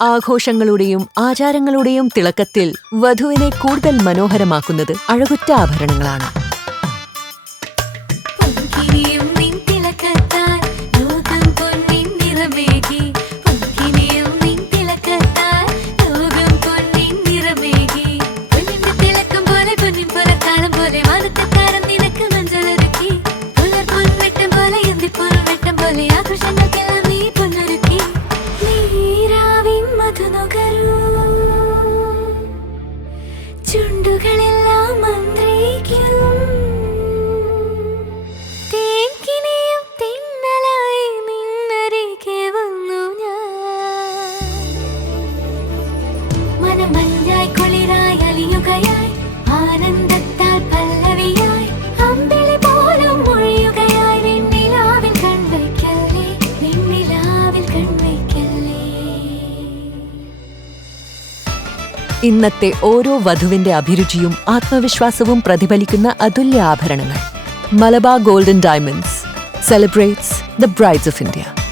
ആഘോഷങ്ങളുടെയും ആചാരങ്ങളുടെയും തിളക്കത്തിൽ വധുവിനെ കൂടുതൽ മനോഹരമാക്കുന്നത് അഴകുറ്റ ആഭരണങ്ങളാണ്. ഇന്നത്തെ ഓരോ വധുവിന്റെ അഭിരുചിയും ആത്മവിശ്വാസവും പ്രതിഫലിക്കുന്ന അതുല്യ ആഭരണങ്ങൾ. Malabar golden diamonds celebrates the brides of India.